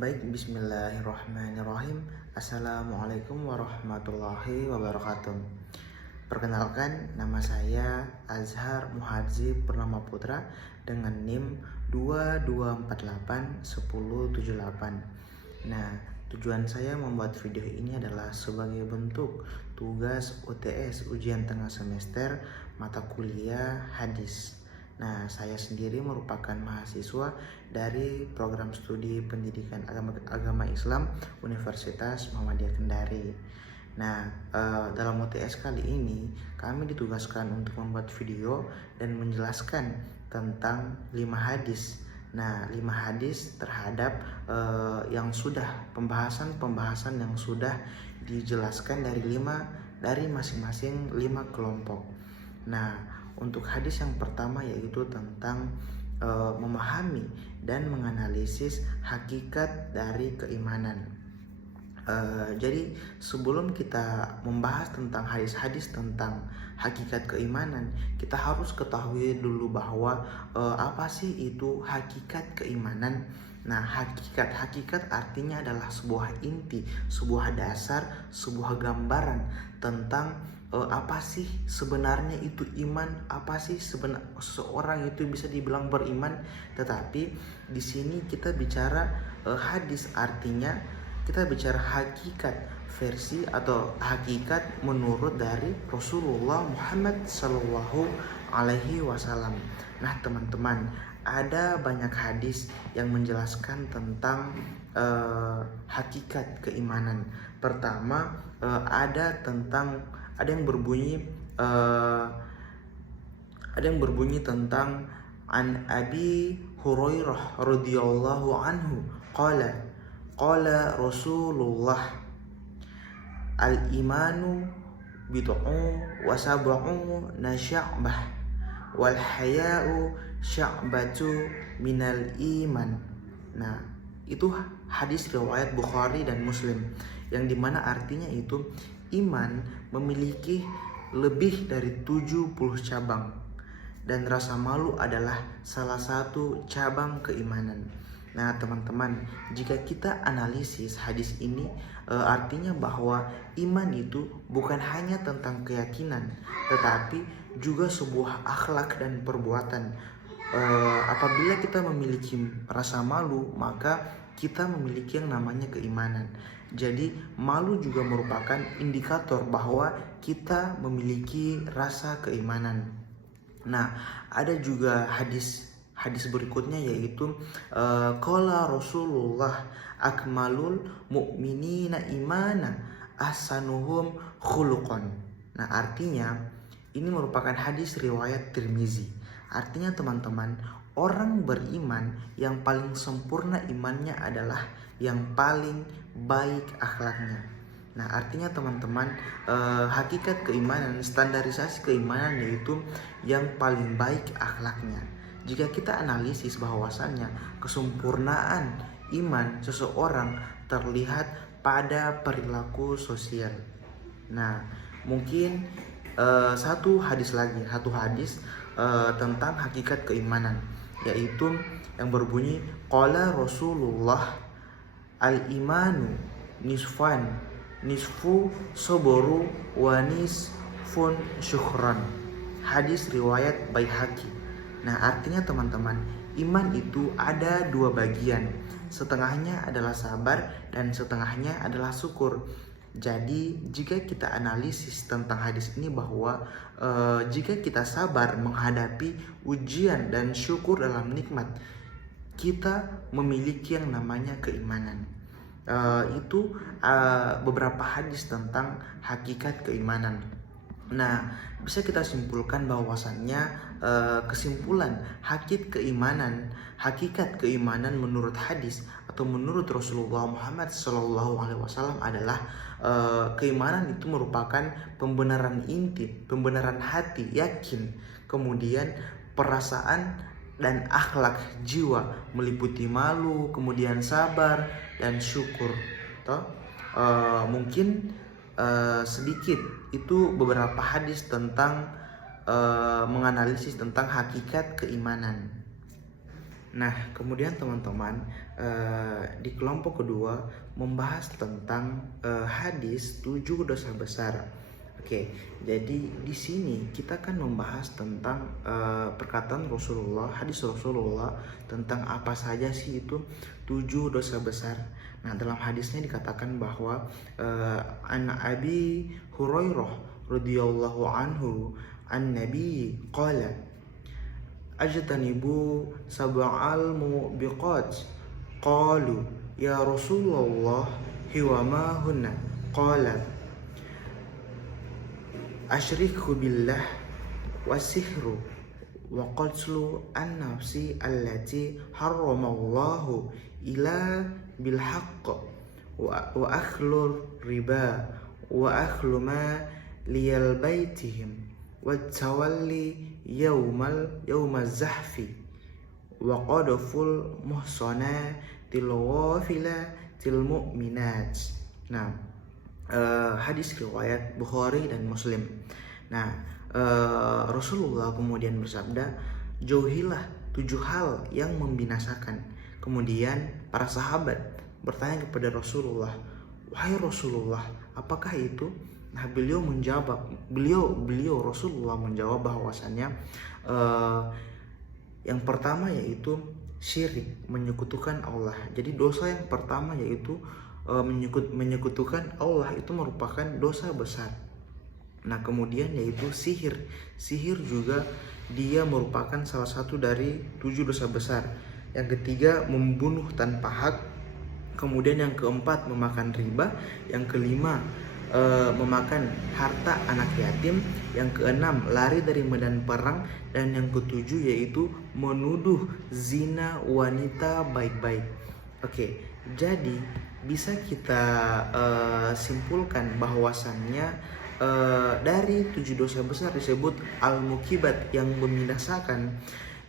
Baik, bismillahirrahmanirrahim. Assalamualaikum warahmatullahi wabarakatuh. Perkenalkan, nama saya Azhar Muhadzib Purnama Putra dengan NIM 22481078. Nah, tujuan saya membuat video ini adalah sebagai bentuk tugas UTS ujian tengah semester mata kuliah hadis. Nah, saya sendiri merupakan mahasiswa dari program studi pendidikan agama Islam Universitas Muhammadiyah Kendari. Nah, dalam UTS kali ini kami ditugaskan untuk membuat video dan menjelaskan tentang 5 hadis. Nah, 5 hadis terhadap yang sudah pembahasan yang sudah dijelaskan dari masing-masing 5 kelompok. Nah, untuk hadis yang pertama yaitu tentang memahami dan menganalisis hakikat dari keimanan. Jadi sebelum kita membahas tentang hadis-hadis tentang hakikat keimanan, kita harus ketahui dulu bahwa apa sih itu hakikat keimanan. Nah, hakikat artinya adalah sebuah inti, sebuah dasar, sebuah gambaran tentang apa sih sebenarnya itu iman, apa sih seseorang itu bisa dibilang beriman. Tetapi di sini kita bicara hadis, artinya kita bicara hakikat versi atau hakikat menurut dari Rasulullah Muhammad Sallallahu Alaihi Wasallam. Nah, teman-teman, ada banyak hadis yang menjelaskan tentang hakikat keimanan. Pertama, ada yang berbunyi tentang an Abi Hurairah radhiyallahu anhu qala Rasulullah al-imanu bid'un wa sab'una sya'bah wal haya'u sya'batu minal iman. Nah, itu hadis riwayat Bukhari dan Muslim, yang dimana artinya itu iman memiliki lebih dari 70 cabang, dan rasa malu adalah salah satu cabang keimanan. Nah, teman-teman, jika kita analisis hadis ini, artinya bahwa iman itu bukan hanya tentang keyakinan, tetapi juga sebuah akhlak dan perbuatan. Apabila kita memiliki rasa malu, maka kita memiliki yang namanya keimanan. Jadi malu juga merupakan indikator bahwa kita memiliki rasa keimanan. Nah, ada juga hadis berikutnya yaitu qala Rasulullah akmalul mu'minina imana ahsanuhum khuluqan. Nah, artinya ini merupakan hadis riwayat Tirmizi. Artinya, teman-teman, orang beriman yang paling sempurna imannya adalah yang paling baik akhlaknya. Nah, artinya, teman-teman, hakikat keimanan, standarisasi keimanan yaitu yang paling baik akhlaknya. Jika kita analisis bahwasannya kesempurnaan iman seseorang terlihat pada perilaku sosial. Nah, mungkin satu hadis tentang hakikat keimanan, yaitu yang berbunyi qala Rasulullah al-imanu nisfu sabaru wa nisfun syukran. Hadis riwayat Baihaqi. Nah, artinya, teman-teman, iman itu ada 2 bagian. Setengahnya adalah sabar dan setengahnya adalah syukur. Jadi jika kita analisis tentang hadis ini bahwa jika kita sabar menghadapi ujian dan syukur dalam nikmat, kita memiliki yang namanya keimanan. Itu beberapa hadis tentang hakikat keimanan. Nah, bisa kita simpulkan bahwasannya kesimpulan hakikat keimanan menurut hadis atau menurut Rasulullah Muhammad SAW adalah keimanan itu merupakan pembenaran inti, pembenaran hati, yakin, kemudian perasaan dan akhlak jiwa, meliputi malu, kemudian sabar dan syukur. Mungkin sedikit itu beberapa hadis tentang menganalisis tentang hakikat keimanan. Nah, kemudian teman-teman, di kelompok kedua membahas tentang hadis 7 dosa besar. Oke, jadi di sini kita akan membahas tentang perkataan Rasulullah, hadis Rasulullah tentang apa saja sih itu 7 dosa besar. Nah, dalam hadisnya dikatakan bahwa an Abi Hurairah radhiyallahu anhu an Nabi qala ajtanibu sab'al mubiqat qalu ya Rasulullah hiwa ma hunna qala asyriku billah wasihru wa qatlu an-nafsi allati harramallahu ila bil haqq wa akhlur riba wa akhlu ma liyal baitihim wa tawalli yawmal zahfi wa qadful muhsanatil ghafilatil mu'minat. Nah, hadis riwayat Bukhari dan Muslim. Nah, Rasulullah kemudian bersabda, jauhilah 7 hal yang membinasakan. Kemudian para sahabat bertanya kepada Rasulullah, wahai Rasulullah, apakah itu? Nah, beliau Rasulullah menjawab bahwasannya yang pertama yaitu syirik, menyekutukan Allah. Jadi dosa yang pertama yaitu menyekutukan Allah itu merupakan dosa besar. Nah, kemudian yaitu sihir. Sihir juga dia merupakan salah satu dari 7 dosa besar. Yang ketiga membunuh tanpa hak. Kemudian yang keempat memakan riba. Yang kelima memakan harta anak yatim. Yang keenam lari dari medan perang. Dan yang ketujuh yaitu menuduh zina wanita baik-baik. Oke, jadi bisa kita simpulkan bahwasannya dari 7 dosa besar disebut al-mukibat yang membinasakan,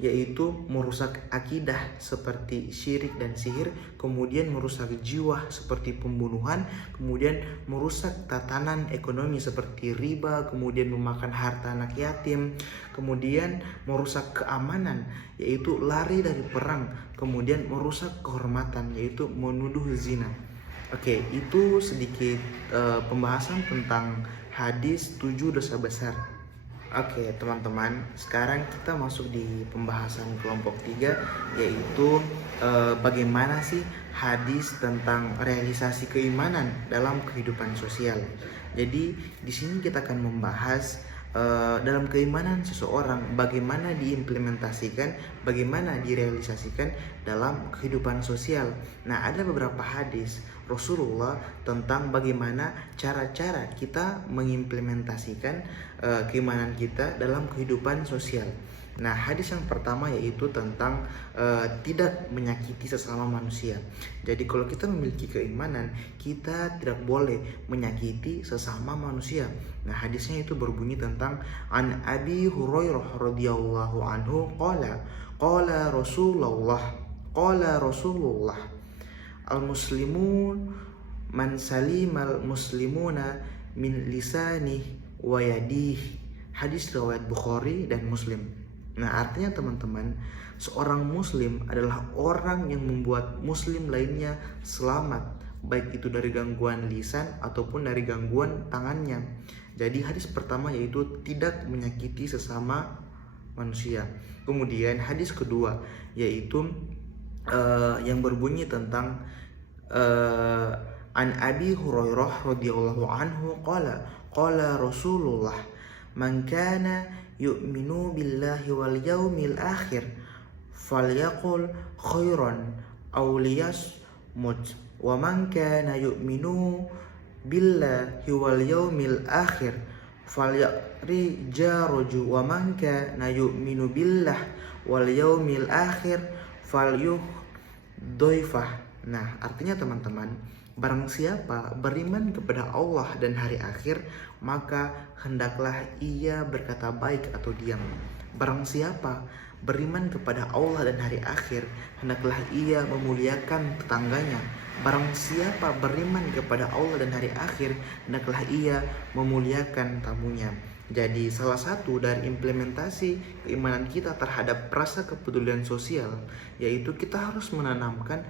yaitu merusak akidah seperti syirik dan sihir, kemudian merusak jiwa seperti pembunuhan, kemudian merusak tatanan ekonomi seperti riba, kemudian memakan harta anak yatim, kemudian merusak keamanan yaitu lari dari perang, kemudian merusak kehormatan yaitu menuduh zina. Oke, itu sedikit pembahasan tentang hadis 7 dosa besar. Oke teman-teman, sekarang kita masuk di pembahasan kelompok 3, yaitu bagaimana sih hadis tentang realisasi keimanan dalam kehidupan sosial. Jadi di sini kita akan membahas dalam keimanan seseorang bagaimana diimplementasikan, bagaimana direalisasikan dalam kehidupan sosial. Nah, ada beberapa hadis Rasulullah tentang bagaimana cara-cara kita mengimplementasikan keimanan kita dalam kehidupan sosial. Nah, hadis yang pertama yaitu tentang tidak menyakiti sesama manusia. Jadi kalau kita memiliki keimanan, kita tidak boleh menyakiti sesama manusia. Nah, hadisnya itu berbunyi tentang an Abi Hurairah radhiyallahu anhu qala Rasulullah al-muslimun man salimal muslimuna min lisanih wa yadihi. Hadis riwayat Bukhari dan Muslim. Nah, artinya teman-teman, seorang muslim adalah orang yang membuat muslim lainnya selamat, baik itu dari gangguan lisan ataupun dari gangguan tangannya. Jadi hadis pertama yaitu tidak menyakiti sesama manusia. Kemudian hadis kedua yaitu yang berbunyi tentang an Abi Hurairah radhiyallahu anhu qala Rasulullah man kana yu'minu billahi wal yaumil akhir falyaqul khairan aw liyasmut wa man kana yu'minu billahi wal yaumil akhir falyarijarju wa man kana yu'minu billahi wal yaumil akhir falyuhdhaifah. Nah, artinya teman-teman, barang siapa beriman kepada Allah dan hari akhir, maka hendaklah ia berkata baik atau diam. Barang siapa beriman kepada Allah dan hari akhir, hendaklah ia memuliakan tetangganya. Barang siapa beriman kepada Allah dan hari akhir, hendaklah ia memuliakan tamunya. Jadi salah satu dari implementasi keimanan kita terhadap rasa kepedulian sosial, yaitu kita harus menanamkan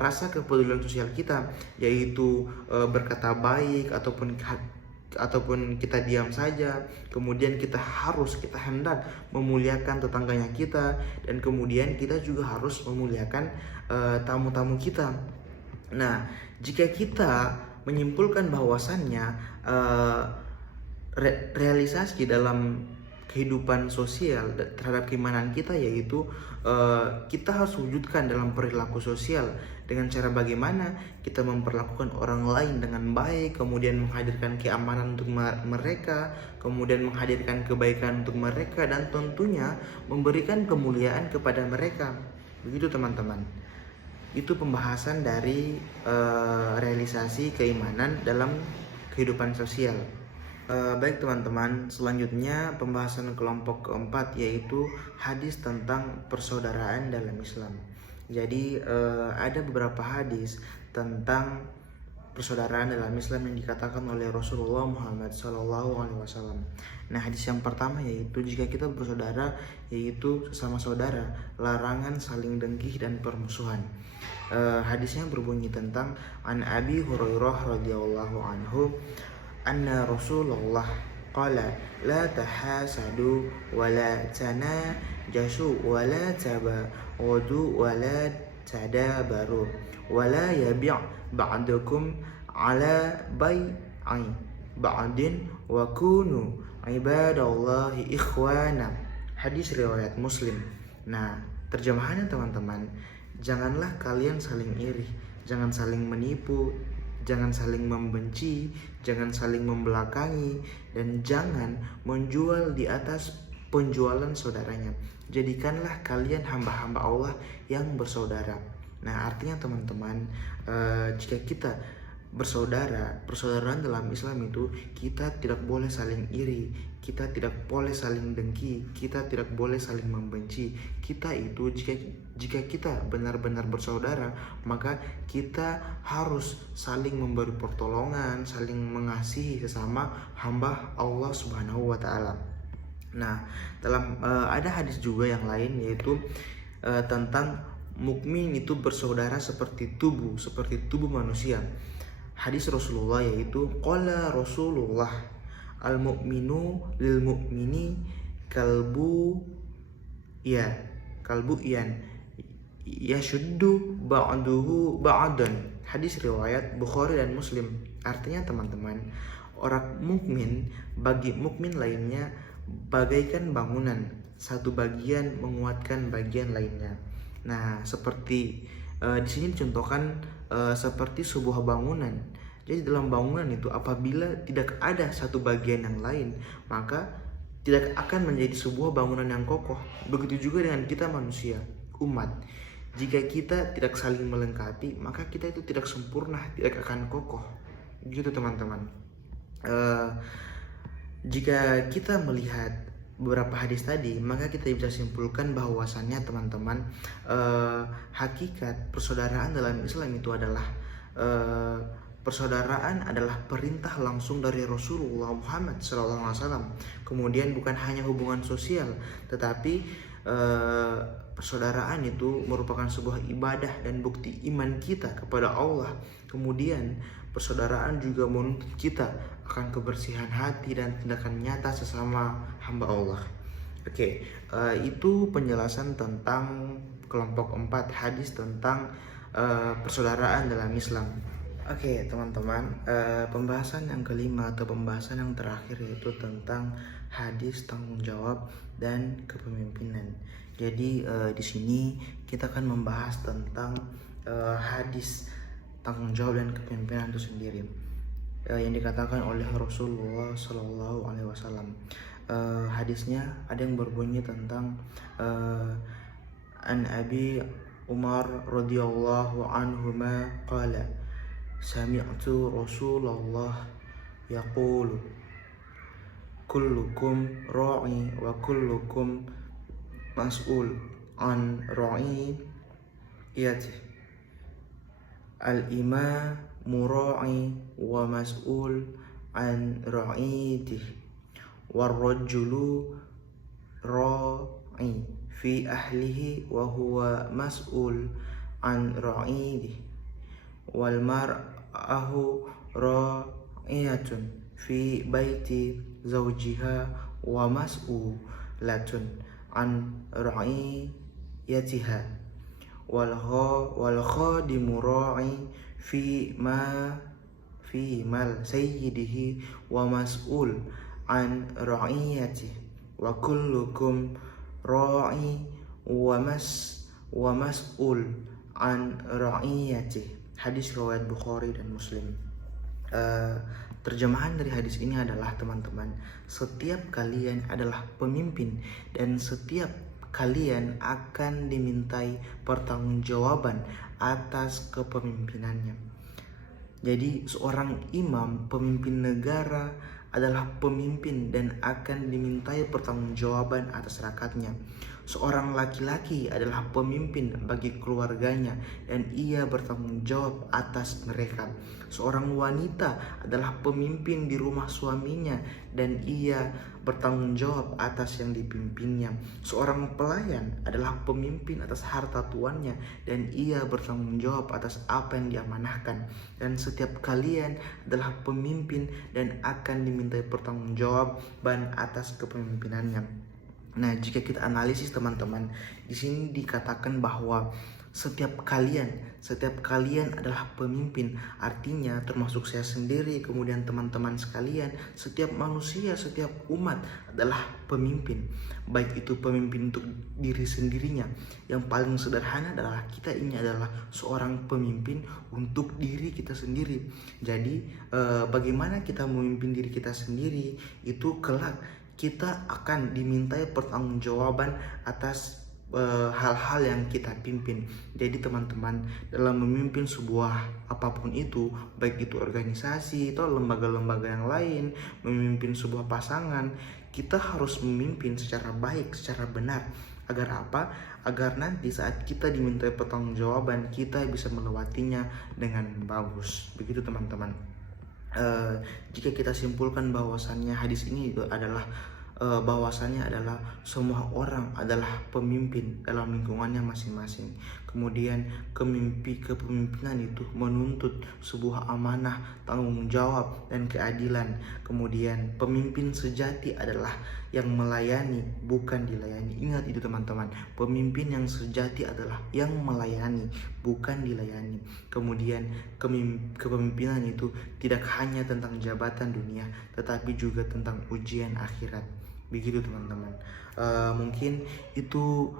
rasa kepedulian sosial kita, yaitu berkata baik ataupun kita diam saja. Kemudian kita hendak memuliakan tetangganya kita, dan kemudian kita juga harus memuliakan tamu-tamu kita. Nah, jika kita menyimpulkan bahwasannya realisasi dalam kehidupan sosial terhadap keimanan kita, yaitu kita harus wujudkan dalam perilaku sosial dengan cara bagaimana kita memperlakukan orang lain dengan baik, kemudian menghadirkan keamanan untuk mereka, kemudian menghadirkan kebaikan untuk mereka, dan tentunya memberikan kemuliaan kepada mereka. Begitu teman-teman. Itu pembahasan dari realisasi keimanan dalam kehidupan sosial. Baik teman-teman, selanjutnya pembahasan kelompok keempat, yaitu hadis tentang persaudaraan dalam Islam. Jadi ada beberapa hadis tentang persaudaraan dalam Islam yang dikatakan oleh Rasulullah Muhammad SAW. Nah, hadis yang pertama yaitu jika kita bersaudara, yaitu sesama saudara, larangan saling dengki dan permusuhan. Hadisnya berbunyi tentang An Abi Hurairah radhiyallahu anhu anna Rasulullah qala la tahasadu wa la tanajasu wa la tabagadu wa la tadabaru wa la yabi' ba'dukum ala bai'i ba'din wa kunu ibadallahi ikhwana. Hadis riwayat Muslim. Nah, terjemahannya teman-teman, janganlah kalian saling iri, jangan saling menipu, jangan saling membenci, jangan saling membelakangi, dan jangan menjual di atas penjualan saudaranya. Jadikanlah kalian hamba-hamba Allah yang bersaudara. Nah, artinya teman-teman, jika kita persaudaraan dalam Islam itu, kita tidak boleh saling iri, kita tidak boleh saling dengki, kita tidak boleh saling membenci. Kita itu jika kita benar-benar bersaudara, maka kita harus saling memberi pertolongan, saling mengasihi sesama hamba Allah Subhanahu wa taala. Nah, dalam ada hadis juga yang lain, yaitu tentang mukmin itu bersaudara seperti tubuh manusia. Hadis Rasulullah yaitu qala Rasulullah al-mu'minu lil mu'mini kalbu yan yashuddu ba'duhu ba'dan. Hadis riwayat Bukhari dan Muslim. Artinya teman-teman, orang mukmin bagi mukmin lainnya bagaikan bangunan, satu bagian menguatkan bagian lainnya. Nah, seperti di sini dicontohkan seperti sebuah bangunan. Jadi dalam bangunan itu, apabila tidak ada satu bagian yang lain, maka tidak akan menjadi sebuah bangunan yang kokoh. Begitu juga dengan kita manusia, umat. Jika kita tidak saling melengkapi, maka kita itu tidak sempurna, tidak akan kokoh. Gitu teman-teman. Jika kita melihat beberapa hadis tadi, maka kita bisa simpulkan bahwasannya teman-teman, hakikat persaudaraan dalam Islam itu adalah persaudaraan adalah perintah langsung dari Rasulullah Muhammad SAW. Kemudian bukan hanya hubungan sosial, tetapi persaudaraan itu merupakan sebuah ibadah dan bukti iman kita kepada Allah. Kemudian persaudaraan juga menuntut kita akan kebersihan hati dan tindakan nyata sesama hamba Allah. Oke, itu penjelasan tentang kelompok 4 hadis tentang persaudaraan dalam Islam. Oke teman-teman, pembahasan yang kelima atau pembahasan yang terakhir yaitu tentang hadis tanggung jawab dan kepemimpinan. Jadi di sini kita akan membahas tentang hadis tanggung jawab dan kepemimpinan itu sendiri, yang dikatakan oleh Rasulullah Sallallahu Alaihi Wasallam. Hadisnya ada yang berbunyi tentang An Abi Umar radhiyallahu anhuma qala sami'tu Rasulullah yaqulu kullukum ra'i wa kullukum mas'ul an ra'iyatihi al-imamu ra'i wa mas'ul an ra'iyatihi warrajulu ra'i fi ahlihi wa huwa mas'ul an ra'idi wal mar'ahu ra'iyatun fi baiti zawjiha wa mas'ulatun an ra'iyatiha wal khadimu ra'i fi mal sayyidihi wa mas'ul an ra'iyatihi wa kullukum ra'i wa mas'ul an ra'iyatihi. Hadis riwayat Bukhari dan Muslim. Terjemahan dari hadis ini adalah, teman-teman, setiap kalian adalah pemimpin dan setiap kalian akan dimintai pertanggungjawaban atas kepemimpinannya. Jadi seorang imam, pemimpin negara, adalah pemimpin dan akan dimintai pertanggungjawaban atas rakyatnya. Seorang laki-laki adalah pemimpin bagi keluarganya dan ia bertanggung jawab atas mereka. Seorang wanita adalah pemimpin di rumah suaminya dan ia bertanggung jawab atas yang dipimpinnya. Seorang pelayan adalah pemimpin atas harta tuannya dan ia bertanggung jawab atas apa yang diamanahkan. Dan setiap kalian adalah pemimpin dan akan dimintai pertanggungjawaban atas kepemimpinannya. Nah, jika kita analisis, teman-teman, di sini dikatakan bahwa setiap kalian adalah pemimpin. Artinya termasuk saya sendiri, kemudian teman-teman sekalian, setiap manusia, setiap umat adalah pemimpin. Baik itu pemimpin untuk diri sendirinya. Yang paling sederhana adalah kita ini adalah seorang pemimpin untuk diri kita sendiri. Jadi bagaimana kita memimpin diri kita sendiri, itu kelak kita akan dimintai pertanggungjawaban atas hal-hal yang kita pimpin. Jadi teman-teman, dalam memimpin sebuah apapun itu, baik itu organisasi atau lembaga-lembaga yang lain, memimpin sebuah pasangan, kita harus memimpin secara baik, secara benar. Agar apa? Agar nanti saat kita dimintai pertanggungjawaban, kita bisa melewatinya dengan bagus. Begitu, teman-teman. Jika kita simpulkan bahwasannya hadis ini itu adalah bahwasannya adalah semua orang adalah pemimpin dalam lingkungannya masing-masing. Kemudian kepemimpinan itu menuntut sebuah amanah, tanggung jawab, dan keadilan. Kemudian pemimpin sejati adalah yang melayani, bukan dilayani. Ingat itu, teman-teman. Pemimpin yang sejati adalah yang melayani, bukan dilayani. Kemudian kepemimpinan itu tidak hanya tentang jabatan dunia, tetapi juga tentang ujian akhirat. Begitu, teman-teman. Mungkin itu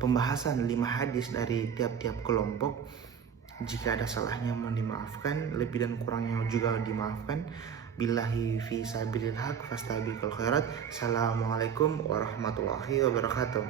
pembahasan 5 hadis dari tiap-tiap kelompok. Jika ada salahnya mohon dimaafkan, lebih dan kurangnya juga dimaafkan. Billahi fi sabilil haq fastabiqul khairat. Assalamualaikum warahmatullahi wabarakatuh.